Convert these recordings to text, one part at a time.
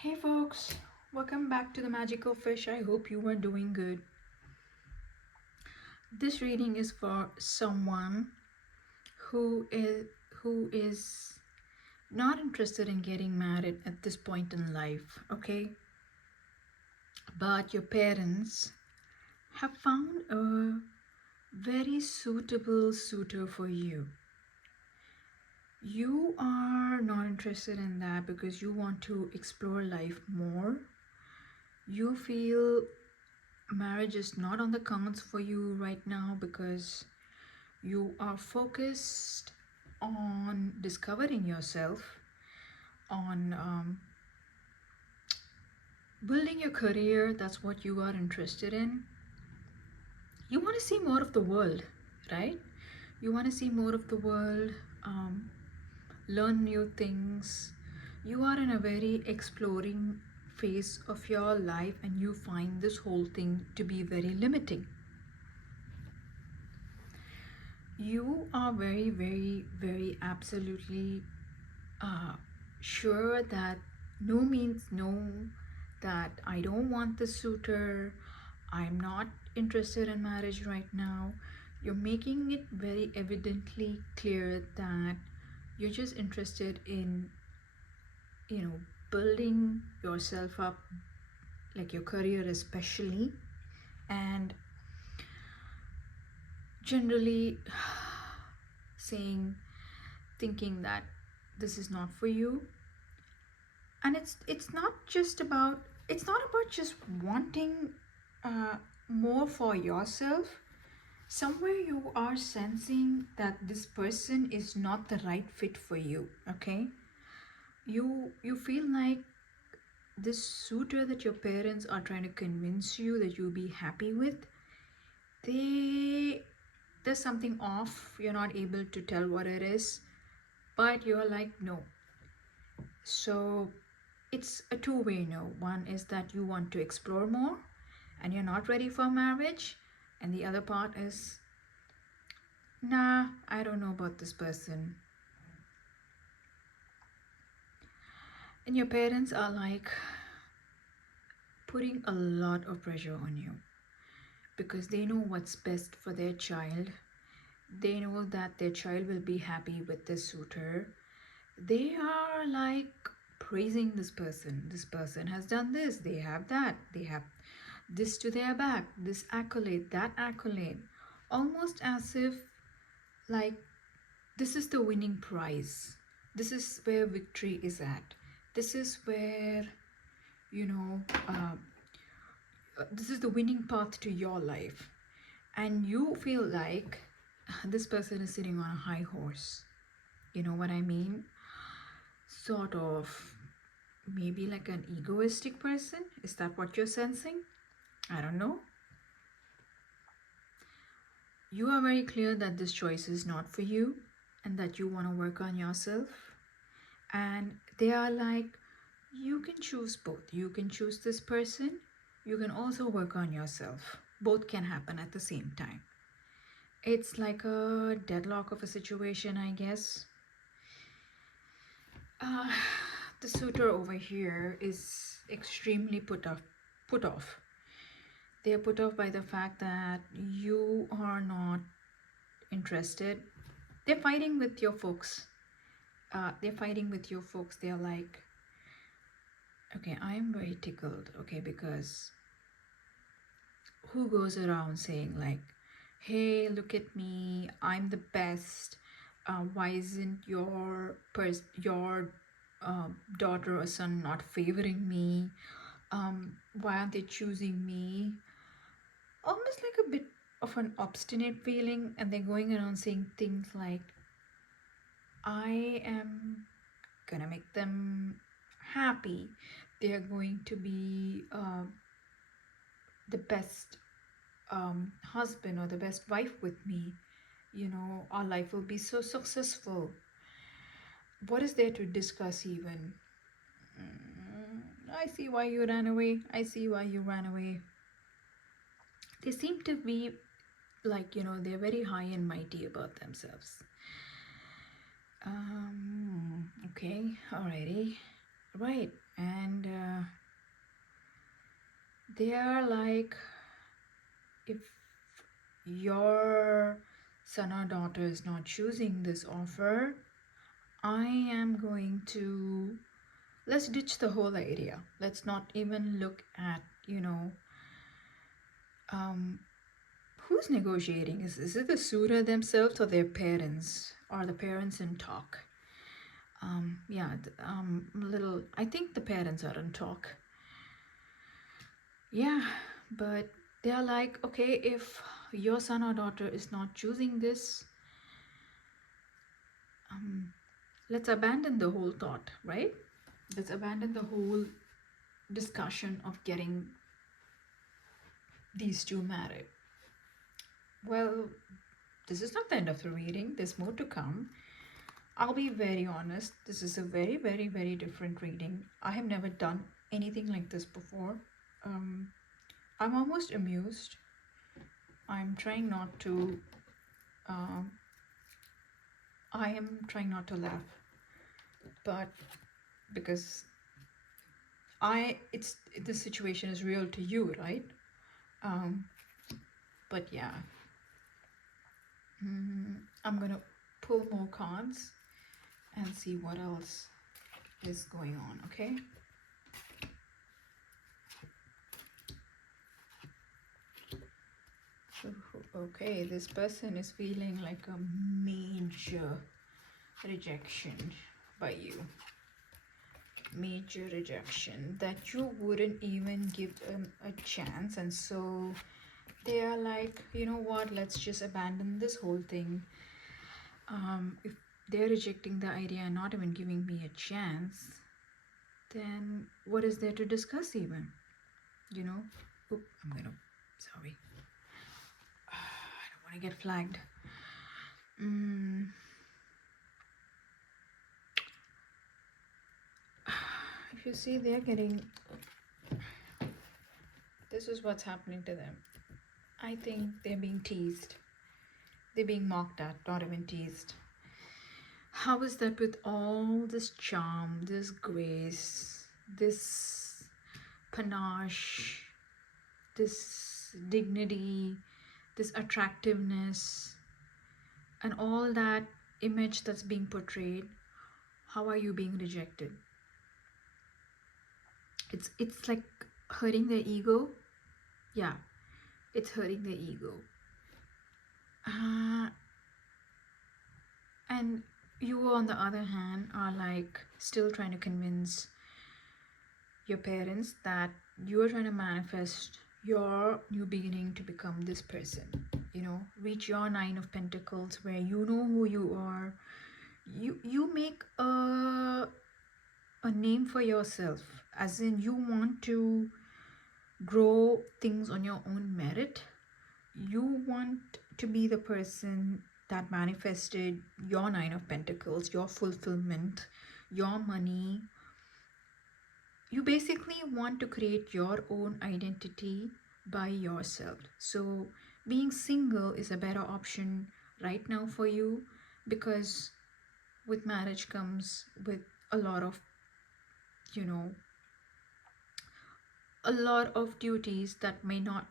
Hey folks, welcome back to the Magical Fish. I hope you are doing good. This reading is for someone who is not interested in getting married at this point in life, okay? But your parents have found a very suitable suitor for you. You are not interested in that because you want to explore life more. You feel marriage is not on the cards for you right now because you are focused on discovering yourself, on building your career. That's what you are interested in. You want to see more of the world, right? You want to see more of the world, um, learn new things. You are in a very exploring phase of your life and you find this whole thing to be very limiting. You are very, very, very absolutely uh, sure that no means no, that I don't want the suitor, I'm not interested in marriage right now. You're making it very evidently clear that you're just interested in, building yourself up, like your career especially, and generally saying, thinking that this is not for you. And it's not about just wanting uh, more for yourself. Somewhere you are sensing that this person is not the right fit for you, okay? You feel like this suitor that your parents are trying to convince you that you'll be happy with, they there's something off. You're not able to tell what it is, but you're like, no. So it's a two-way no. One is that you want to explore more and you're not ready for marriage, and the other part is, nah, I don't know about this person. And your parents are like putting a lot of pressure on you because they know what's best for their child. They know that their child will be happy with this suitor. They are like praising this person. This person has done this, they have that, they have this to their back, this accolade, that accolade, almost as if like this is the winning prize. This is where victory is at. This is where, you know, this is the winning path to your life. And you feel like this person is sitting on a high horse. You know what I mean? Sort of, maybe like an egoistic person. Is that what you're sensing? I don't know. You are very clear that this choice is not for you and that you want to work on yourself. And they are like, you can choose both. You can choose this person. You can also work on yourself. Both can happen at the same time. It's like a deadlock of a situation, I guess. Uh, the suitor over here is extremely Put off. They are put off by the fact that you are not interested. They're fighting with your folks. They're like, okay, I'm very tickled, okay, because who goes around saying like, hey, look at me, I'm the best. Why isn't your daughter or son not favoring me? Why aren't they choosing me? Almost like a bit of an obstinate feeling, and they're going around saying things like, I am gonna make them happy. They're going to be the best husband or the best wife with me. Our life will be so successful. What is there to discuss even? I see why you ran away. I see why you ran away. They seem to be like, they're very high and mighty about themselves. Okay, alrighty. Right. And they are like, if your son or daughter is not choosing this offer, I am going to, let's ditch the whole idea. Let's not even look at, um, who's negotiating. Is it the suitor themselves or their parents? Are the parents in talk? Yeah, little, I think the parents are in talk. Yeah, but they are like, okay, if your son or daughter is not choosing this, um, let's abandon the whole thought, right? Let's abandon the whole discussion of getting these two married. Well, this is not the end of the reading, there's more to come. I'll be very honest, this is a very, very, very different reading. I have never done anything like this before. Um, I'm almost amused. I'm trying not to, um, I am trying not to laugh, but because it's, this situation is real to you, right? Um, but yeah, I'm gonna pull more cards and see what else is going on, okay? Okay, this person is feeling like a major rejection by you. Major rejection that you wouldn't even give them a chance, and so they are like, you know what, let's just abandon this whole thing. If they're rejecting the idea and not even giving me a chance, then what is there to discuss even? You know? Oop, sorry. I don't want to get flagged. If you see, they're getting, this is what's happening to them. I think they're being teased. They're being mocked at, not even teased. How is that with all this charm, this grace, this panache, this dignity, this attractiveness, and all that image that's being portrayed? How are you being rejected? It's like hurting their ego. Yeah, it's hurting their ego. And you, on the other hand, are like still trying to convince your parents that you are trying to manifest your new beginning to become this person. Reach your 9 of Pentacles, where you know who you are. You make a name for yourself, as in you want to grow things on your own merit. You want to be the person that manifested your 9 of Pentacles, your fulfillment, your money. You basically want to create your own identity by yourself. So being single is a better option right now for you, because with marriage comes with a lot of, you know, a lot of duties that may not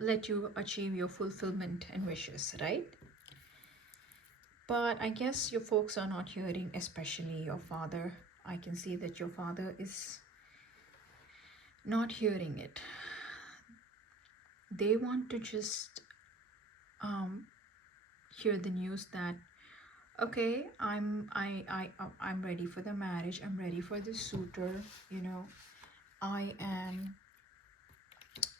let you achieve your fulfillment and wishes, right? But I guess your folks are not hearing, especially your father. I can see that your father is not hearing it. They want to just hear the news that, okay, I'm ready for the marriage. I'm ready for the suitor. I am.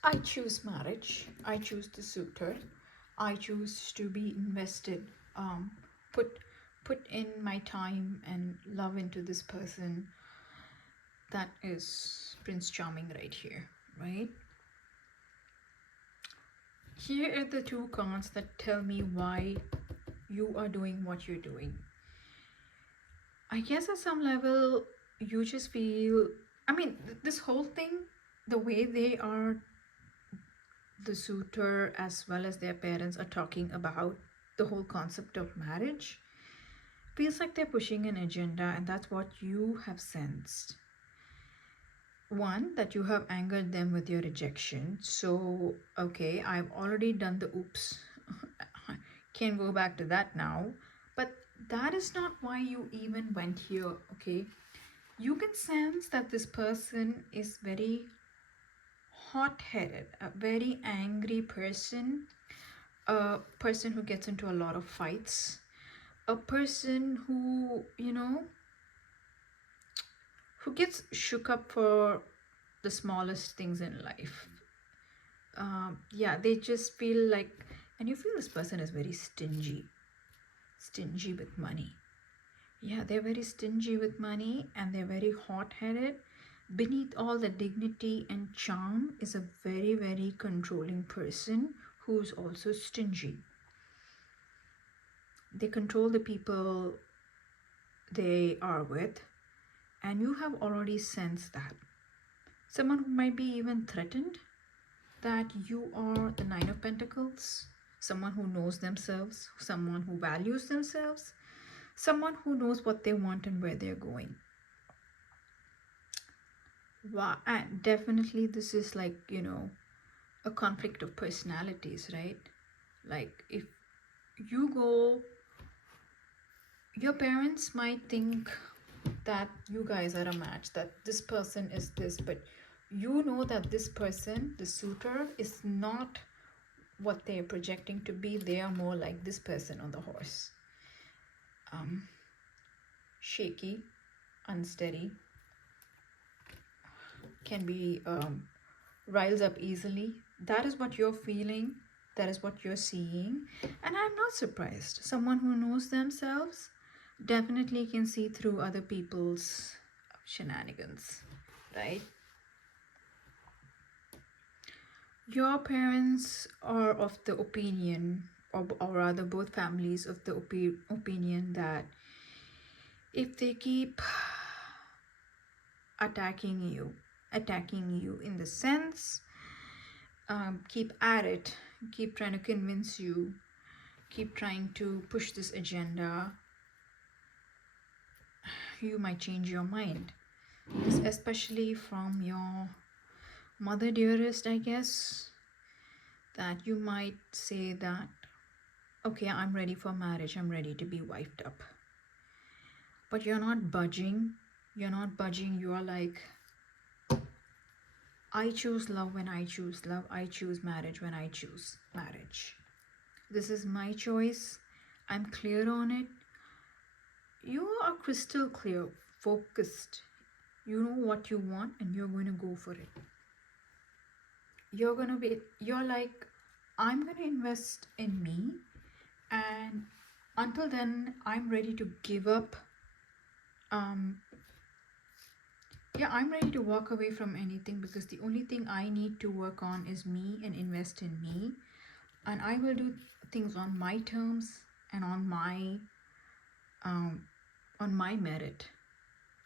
I choose marriage. I choose the suitor. I choose to be invested. Put in my time and love into this person. That is Prince Charming right here, right? Here are the 2 cards that tell me why you are doing what you're doing. I guess at some level you just feel, I mean, this whole thing, the way they are, the suitor as well as their parents are talking about the whole concept of marriage feels like they're pushing an agenda, and that's what you have sensed. One, that you have angered them with your rejection. So, okay, I've already done the oops. Can't go back to that now. But that is not why you even went here, okay? You can sense that this person is very hot headed, a very angry person, a person who gets into a lot of fights, a person who, who gets shook up for the smallest things in life. Yeah, they just feel like, and you feel this person is very stingy with money. Yeah, they're very stingy with money and they're very hot headed. Beneath all the dignity and charm is a very, very controlling person who's also stingy. They control the people they are with, and you have already sensed that. Someone who might be even threatened that you are the Nine of Pentacles, someone who knows themselves, someone who values themselves, someone who knows what they want and where they're going. Wow, and definitely this is like, a conflict of personalities, right? Like if you go, your parents might think that you guys are a match, that this person is this, but you know that this person, the suitor, is not what they're projecting to be. They are more like this person on the horse. Shaky, unsteady, can be riles up easily. That is what you're feeling. That is what you're seeing. And I'm not surprised. Someone who knows themselves definitely can see through other people's shenanigans, right? Your parents are of the opinion, or rather, both families of the opinion that if they keep attacking you in the sense, keep at it, keep trying to convince you, keep trying to push this agenda, you might change your mind. This especially from your mother dearest, I guess, that you might say that, okay, I'm ready for marriage, I'm ready to be wifed up. But you're not budging. You're like, I choose love when I choose love. I choose marriage when I choose marriage. This is my choice. I'm clear on it. You are crystal clear, focused. You know what you want and you're going to go for it. You're like, I'm going to invest in me, and until then, I'm ready to give up. I'm ready to walk away from anything because the only thing I need to work on is me and invest in me. And I will do things on my terms and on my merit.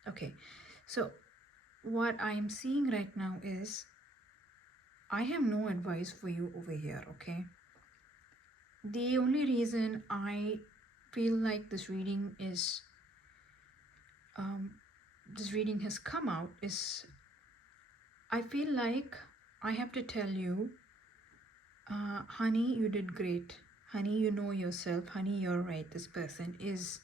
Okay, so what I am seeing right now is I have no advice for you over here, okay? The only reason I feel like this reading has come out is I feel like I have to tell you, honey, you did great. Honey, you know yourself. Honey, you're right. This person is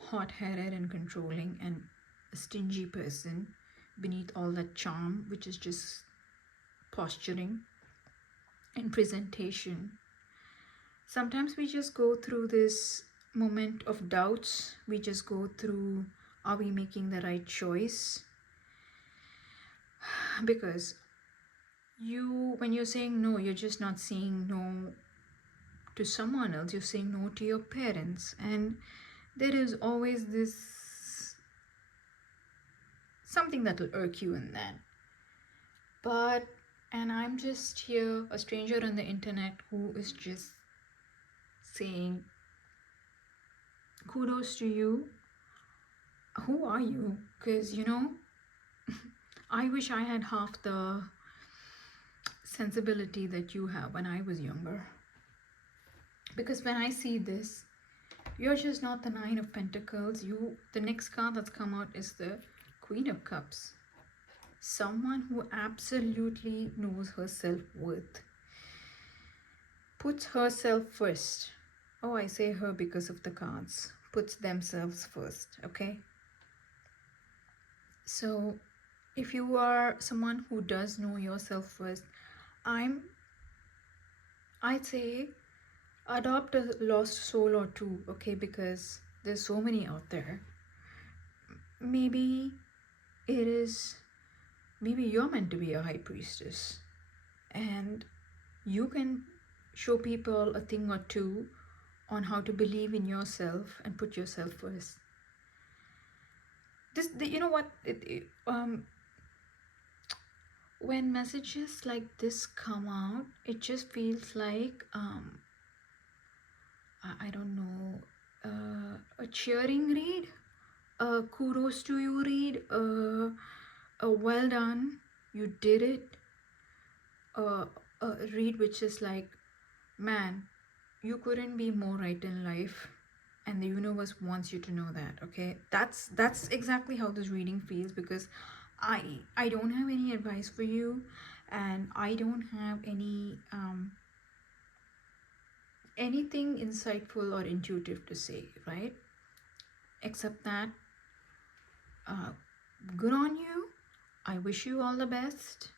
hot-headed and controlling and a stingy person beneath all that charm, which is just posturing and presentation. Sometimes we just go through this moment of doubts. We just go through, are we making the right choice? Because when you're saying no, you're just not saying no to someone else, you're saying no to your parents. And there is always this something that will irk you in that. And I'm just here, a stranger on the internet, who is just saying, kudos to you. Who are you? Because, I wish I had half the sensibility that you have when I was younger. Because when I see this, You're just not the Nine of Pentacles. The next card that's come out is the Queen of Cups. Someone who absolutely knows her self-worth, puts herself first. Oh, I say her because of the cards. Puts themselves first, okay? So, if you are someone who does know yourself first, I'm I'd say adopt a lost soul or two, okay? Because there's so many out there. Maybe it is maybe you're meant to be a high priestess, and you can show people a thing or two on how to believe in yourself and put yourself first. You know what, when messages like this come out, it just feels like I don't know, a cheering read, a kudos to you read, a well done, you did it, a read which is like, man, you couldn't be more right in life, and the universe wants you to know that. Okay, that's exactly how this reading feels, because I don't have any advice for you, and I don't have anything insightful or intuitive to say, right? Except that, uh, good on you. I wish you all the best,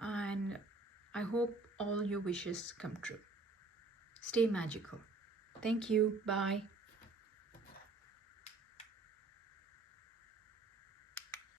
and I hope all your wishes come true. Stay magical. Thank you. Bye.